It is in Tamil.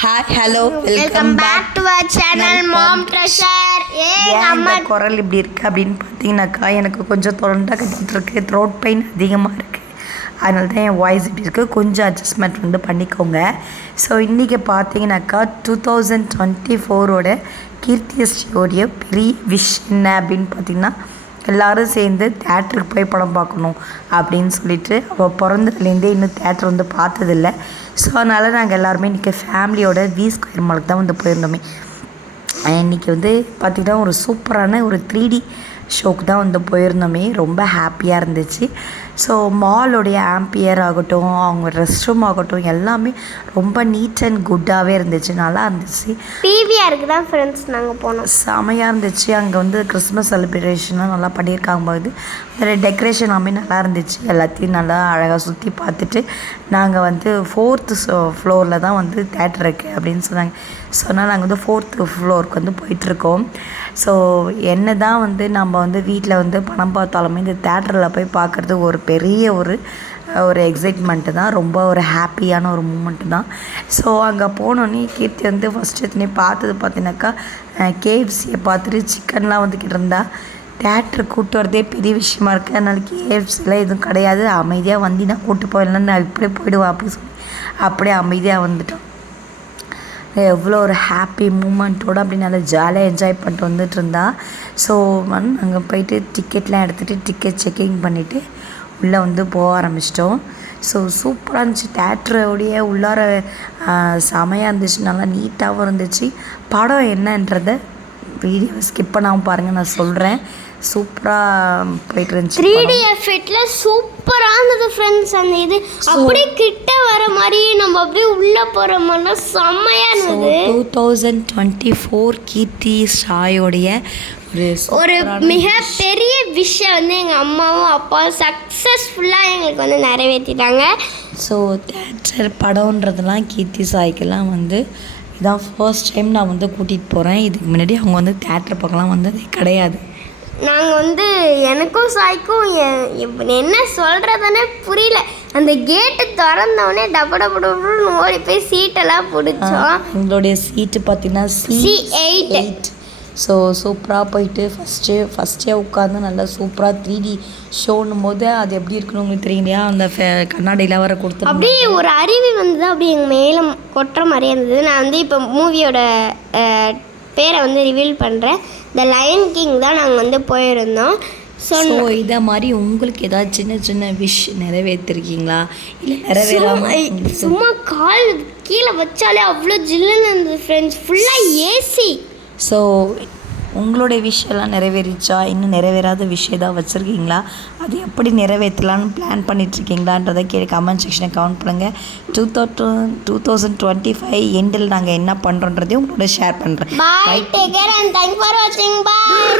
Hi hello welcome back to our channel Mom Treasure. நம்ம குரல் இப்படி இருக்குது அப்படின்னு பார்த்தீங்கன்னாக்கா எனக்கு கொஞ்சம் தொண்டை கட்டிகிட்டு இருக்குது, த்ரோட் பெயின் அதிகமாக இருக்குது. அதனால தான் என் வாய்ஸ் இப்படி இருக்குது. கொஞ்சம் அட்ஜஸ்ட்மெண்ட் பண்ணிக்கோங்க. ஸோ இன்றைக்கி பார்த்தீங்கன்னாக்கா 2024 கீர்த்தியோடைய பெரிய விஷ் என்ன அப்படின்னு பார்த்தீங்கன்னா, எல்லோரும் சேர்ந்து தேட்டருக்கு போய் படம் பார்க்கணும் அப்படின்னு சொல்லிட்டு அவள் பிறந்ததுலேருந்தே இன்னும் தேட்டர் பார்த்ததில்லை. ஸோ அதனால் நாங்கள் எல்லாருமே இன்றைக்கி ஃபேமிலியோட V² மாலுக்கு தான் போயிருந்தோமே. இன்றைக்கி பார்த்திங்கன்னா ஒரு சூப்பரான ஒரு 3D ஷோக்கு தான் போயிருந்தோமே. ரொம்ப ஹாப்பியாக இருந்துச்சு. ஸோ மாலோடைய ஆம்பியர் ஆகட்டும், அவங்க ரெஸ்ட் ரூம் ஆகட்டும், எல்லாமே ரொம்ப நீட் அண்ட் குட்டாகவே இருந்துச்சு. நல்லா இருந்துச்சு. பிவிஆருக்கு தான் ஃப்ரெண்ட்ஸ் நாங்கள் போனோம். செமையாக இருந்துச்சு. அங்கே கிறிஸ்மஸ் செலிப்ரேஷனாக நல்லா பண்ணியிருக்காங்க போது அதில் டெக்கரேஷன் எல்லாமே நல்லா இருந்துச்சு. எல்லாத்தையும் நல்லா அழகாக சுற்றி பார்த்துட்டு நாங்கள் 4th ஃப்ளோரில் தான் தேட்டர் இருக்குது அப்படின்னு சொன்னாங்க. ஸோ அதனால் நாங்கள் 4th ஃப்ளோருக்கு போயிட்டுருக்கோம். ஸோ என்ன தான் நம்ம வீட்டில் படம் பார்த்தாலுமே இந்த தேட்டரில் போய் பார்க்குறது ஒரு பெரிய ஒரு எக்ஸைட்மெண்ட்டு தான். ரொம்ப ஒரு ஹாப்பியான ஒரு மூமெண்ட்டு தான். ஸோ அங்கே போனோன்னே கீர்த்தி ஃபஸ்ட்டு எடுத்துனே பார்த்தது பார்த்தீங்கன்னாக்கா KFCயை பார்த்துட்டு சிக்கன்லாம் கிட்டிருந்தா. தேட்டருக்கு கூப்பிட்டு வரதே பெரிய விஷயமா இருக்குது. அதனால KFCலாம் எதுவும் கிடையாது, அமைதியாக வந்தினா கூப்பிட்டு போயிடலாம், நான் இப்படியே போயிடுவேன் அப்படின்னு சொல்லி அப்படியே அமைதியாக வந்துட்டோம். எவ்வளோ ஒரு ஹாப்பி மூமெண்ட்டோடு அப்படி நல்லா ஜாலியாக என்ஜாய் பண்ணிட்டு இருந்தா. ஸோ அங்கே போயிட்டு டிக்கெட்லாம் எடுத்துகிட்டு டிக்கெட் செக்கிங் பண்ணிவிட்டு உள்ளே போக ஆரம்பிச்சிட்டோம். ஸோ சூப்பராக இருந்துச்சு. தேட்டரோடைய உள்ளார செமையாக இருந்துச்சு, நல்லா நீட்டாகவும் இருந்துச்சு. படம் என்னன்றதை வீடியோ ஸ்கிப் பண்ணாமல் பாருங்கள், நான் சொல்கிறேன். சூப்பராக போயிட்டு இருந்துச்சு. 3D எஃபெக்டில் சூப்பராக இருந்தது ஃப்ரெண்ட்ஸ். அந்த இது அப்படியே கிட்ட வர மாதிரியே நம்ம அப்படியே உள்ளே போகிற மாதிரிலாம் செம்மையாக இருந்தது. 2024 கீர்த்தி ஷாயோடைய ஒரு மிகப்பெரிய விஷயம் எங்கள் அம்மாவும் அப்பாவும் சக்ஸஸ்ஃபுல்லாக எங்களுக்கு நிறைவேற்றிட்டாங்க. ஸோ தேட்டர் படம்ன்றதுலாம் கீர்த்தி சாய்க்கெல்லாம் இதான் ஃபர்ஸ்ட் டைம் நான் கூட்டிகிட்டு போகிறேன். இதுக்கு முன்னாடி அவங்க தேட்டர் பக்கம்லாம் வந்ததே கிடையாது. நாங்கள் எனக்கும் சாய்க்கும் என்ன சொல்கிறதுனே புரியல. அந்த கேட்டு திறந்தோடனே டபுன்னு ஓடி போய் சீட்டெல்லாம் பிடிச்சோம். எங்களுடைய சீட்டு பார்த்தீங்கன்னா C8. ஸோ சூப்பராக போயிட்டு ஃபஸ்ட்டே உட்காந்து நல்லா சூப்பராக 3D ஷோன்னும் போது அது எப்படி இருக்குன்னு உங்களுக்கு தெரியலையா? அந்த கண்ணாடியில் வர கொடுத்து அப்படியே ஒரு அருவி அப்படியே எங்கள் மேலே கொட்டுற மாதிரியே இருந்தது. நான் இப்போ மூவியோட பேரை ரிவீல் பண்ணுறேன். த லயன் கிங் தான் நாங்கள் போயிருந்தோம். ஸோ இதை மாதிரி உங்களுக்கு ஏதாவது சின்ன சின்ன விஷ் நிறைவேற்றிருக்கீங்களா? இல்லை நிறைவேறாமல் சும்மா கால் கீழே வச்சாலே அவ்வளோ ஜில்லுன்னு இருந்தது ஃப்ரெண்ட்ஸ், ஃபுல்லாக ஏசி. ஸோ உங்களுடைய விஷயம்லாம் நிறைவேறிச்சா? இன்னும் நிறைவேறாத விஷயம் தான் வச்சுருக்கீங்களா? அது எப்படி நிறைவேற்றலான்னு பிளான் பண்ணிகிட்ருக்கீங்களான்றதை கமெண்ட் செக்ஷனை கமெண்ட் பண்ணுங்கள். 2025 எண்டில் நாங்கள் என்ன பண்ணுறோன்றதையும் உங்களோட ஷேர் பண்ணுறேன். Bye, take care and thanks for watching. Bye.